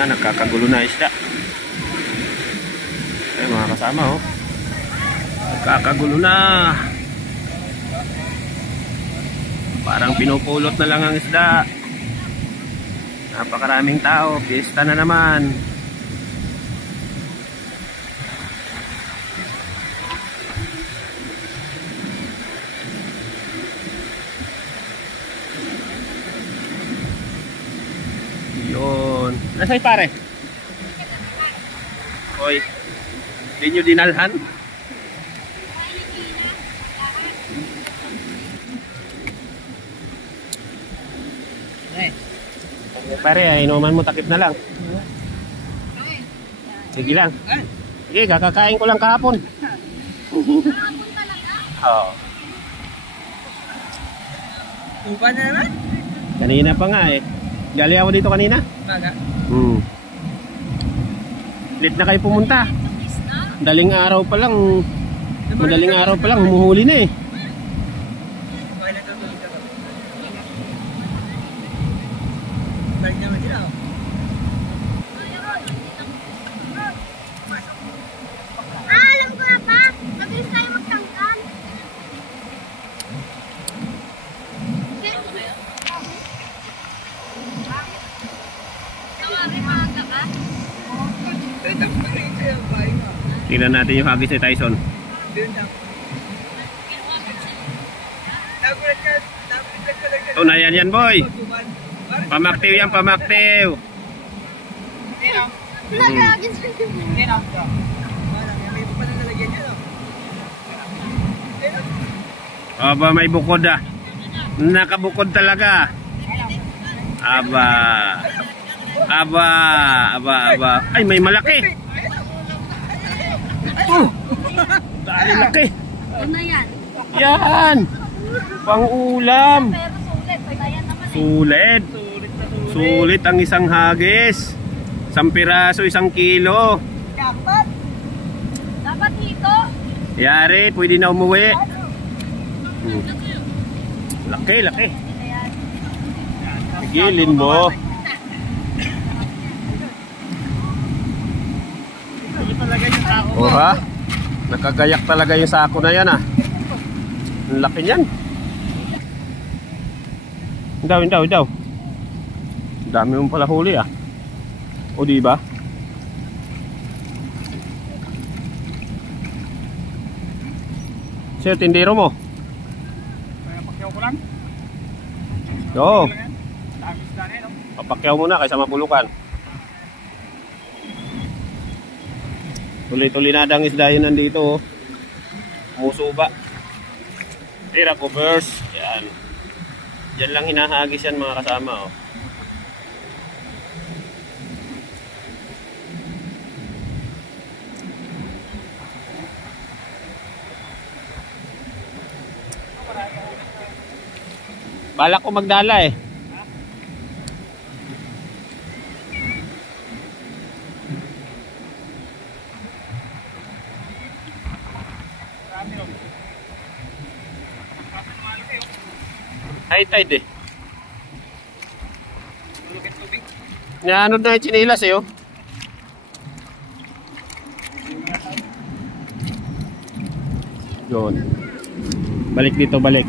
na, nagkakagulo na isda. Ay mga kasama oh. Nagkakagulo na. Parang pinupulot na lang ang isda. Napakaraming tao, pista na naman. Yun. Nasa'y pare? Hoy, hindi nyo dinalhan? Pare, inuman mo, takip na lang. Sige lang. Sige, kakakain ko lang kahapon. Oo. Upa na naman? Kanina pa nga eh. Gali ako dito kanina. Baga? Late na kayo pumunta. Madaling araw pa lang humuhuli na eh. Balik naman sila oh. Alam ko na pa. Mabilis tayo magtanggal. Tingnan natin yung hagis ni Tyson. Oh, na yan boy. Pamaktiw yan, pamaktiw. Nagagin sa Aba, may bukod ah. Nakabukod talaga. Aba. Ay, may malaki. Dali laki. Ano yan? Yan. Pang-ulam. Pero sulit. Bayan naman eh. Sulit. Sulit ang isang hagis. 1 piraso, 1 kilo. Dapat hito. Yari, pwede na umuwi. Laki, laki. Gilin mo. Oh ha? Nakagayak talaga yung sako na yan ah. Ang laki niyan. Daw. Dami mo pala huli ah. O di ba? Sir, tindero mo. Pakyaw ko lang. Oo. Papakyaw muna kaysa mapulukan. Tuloy-tulinadang isda yun nandito oh. Musuba. Tira covers. Yan. Yan lang hinahagis yan mga kasama oh. Balak ko magdala eh. High tide eh. Naanod na yung chinilas eh oh. Yun. Balik dito, balik.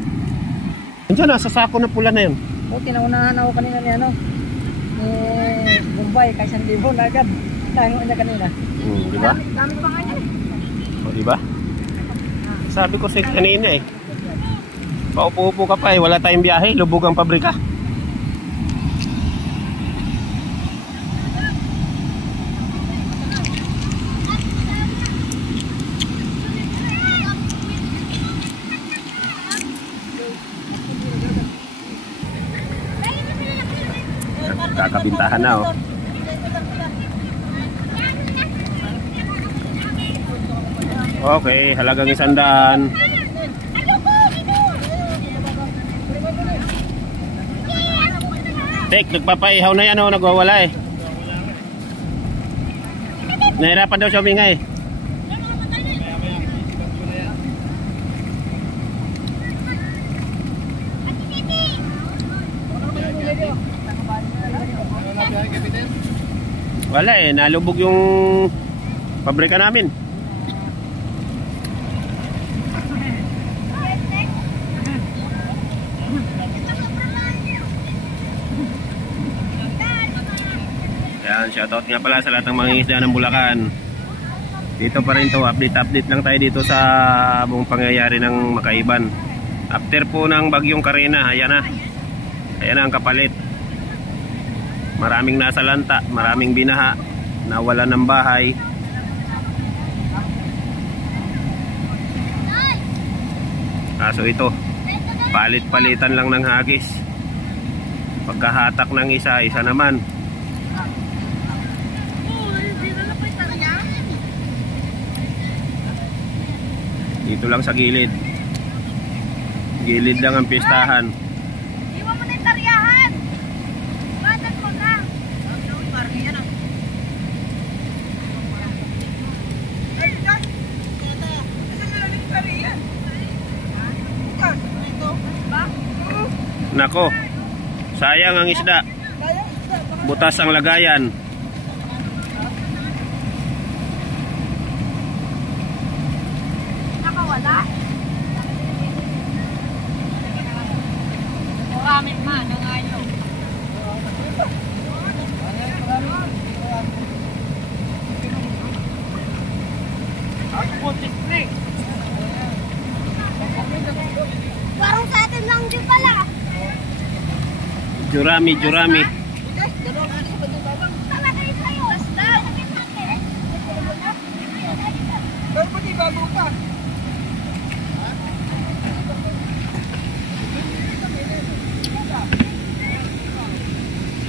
Andiyan na, sa sako na pula na yun. Buti naunahan ako kanina ni ano. Ni Bombay, kaysa libo na agad. Tango niya kanina. Diba? Dami pa nga niya eh. O diba? Sabi ko sa kanina eh. Paupo-upo ka pa eh, wala tayong biyahe, lubog ang pabrika. Kakabintahan na oh. Okay, halagang 100. Tek, nagpapaihaw na yan oh, nagwawala eh. Nahirapan daw siya umingay. Wala eh, nalubog yung pabrika namin. Yan, shoutout nga pala sa lahat ng mga isda ng Bulacan. Dito pa rin to, update lang tayo dito sa buong pangyayari ng Makaiban. After po ng bagyong Karina, ayan na. Ayan na ang kapalit. Maraming nasa lanta, maraming binaha, nawalan ng bahay. Kaso ito, palit-palitan lang ng hagis. Pagkahatak ng isa, isa naman. Dito lang sa gilid. Gilid lang ang pistahan. Iwan mo na yung taryahan. Banan mo na. Parang yan ah. Nako, sayang ang isda. Butas ang lagayan. Nakawala. Maraming man ang ayaw. Parang sa atin lang din pala. Jurami, jurami.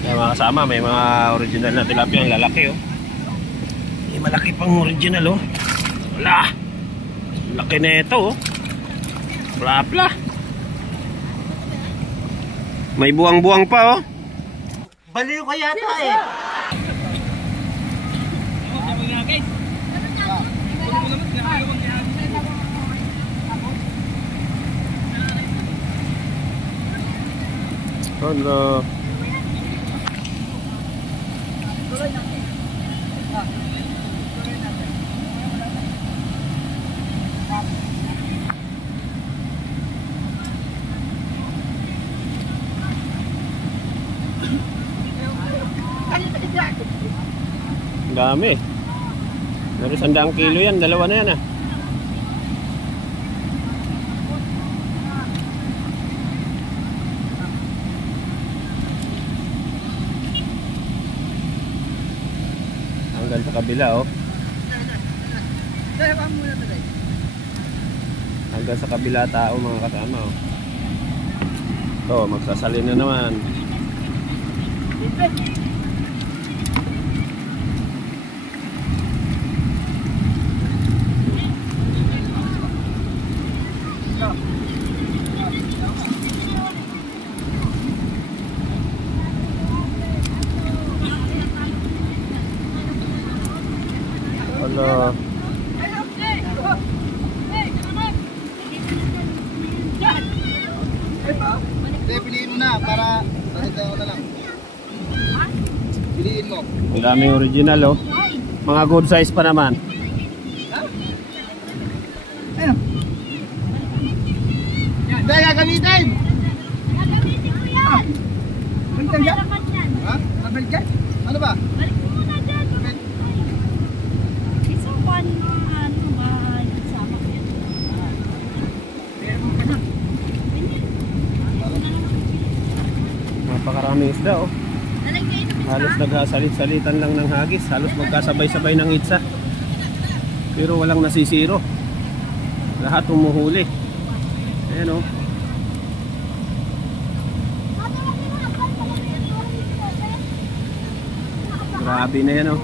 Yan mga kasama, may mga original na tilapia ang lalaki oh. May malaki pang original oh. Wala. Laki na ito oh. Plapla. May buwang-buwang pa oh. Baliw ka yata eh. Hello. Ang dami. Meron 100 kilo yan, dalawa na yan ah. Hanggang sa kabila oh. Hanggang sa kabila tao mga kasama oh. Ito, magsasalin na naman. Hello. Hindi, piliin mo na para salita ko na lang. Piliin mo. Ang daming original oh. Mga good size pa naman. Hindi, gagamitin! Gagamitin ko yan. Balikan dyan? Laman yan. Ha? Balikan? Ano ba? Balik mo muna dyan. Isang pan ano ba? Sama ko yan. Napakaraming isda oh. Nalagay ito. Halos nagsalit-salitan lang ng hagis. Halos magkasabay-sabay ng itsa. Pero walang nasisiro. Lahat umuhuli. Ayan oh. Grabe na yan oh.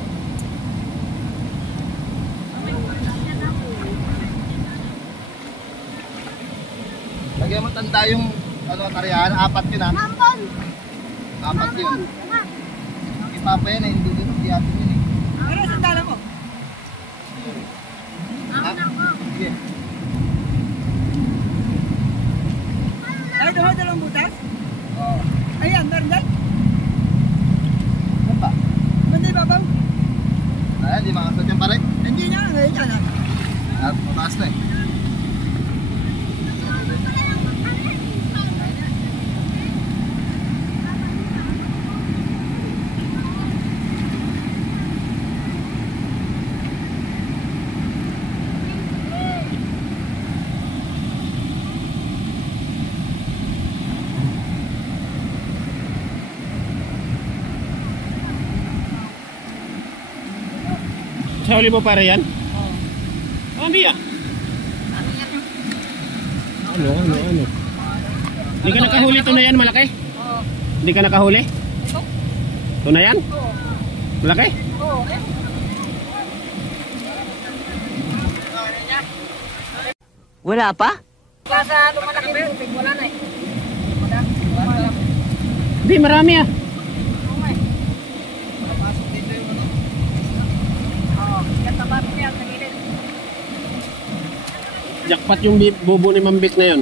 Lagyan mo tanda yung ano, karyahan. 4 yun ha. Mambon. 4 yun. Ipapa yan eh. Hindi atin yun eh. Ano sa dala mo? Ha? Sige. Ay, dalawang butas? Oo. Ayan, meron dyan? Ano ba? Banda ibabaw? Ayan, di makasot yan pare. Hindi niya, ngayon niya. At mataas na eh. Sa huli mo pare yan? Oo. Hindi ah. Ano? Hindi ka nakahuli ito na yan malaki? Oo. Hindi ka nakahuli? Ito? Ito na yan? Oo. Malaki? Oo. Eh. Wala pa? Sa lumalaki yung tubig, wala na eh. Wala. Hindi, marami ah. Oo. Katapat niya sa gilid. Jackpot yung bubo ni Mambit na yun.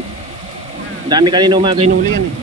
Dami kanina umaga hinuli yan eh.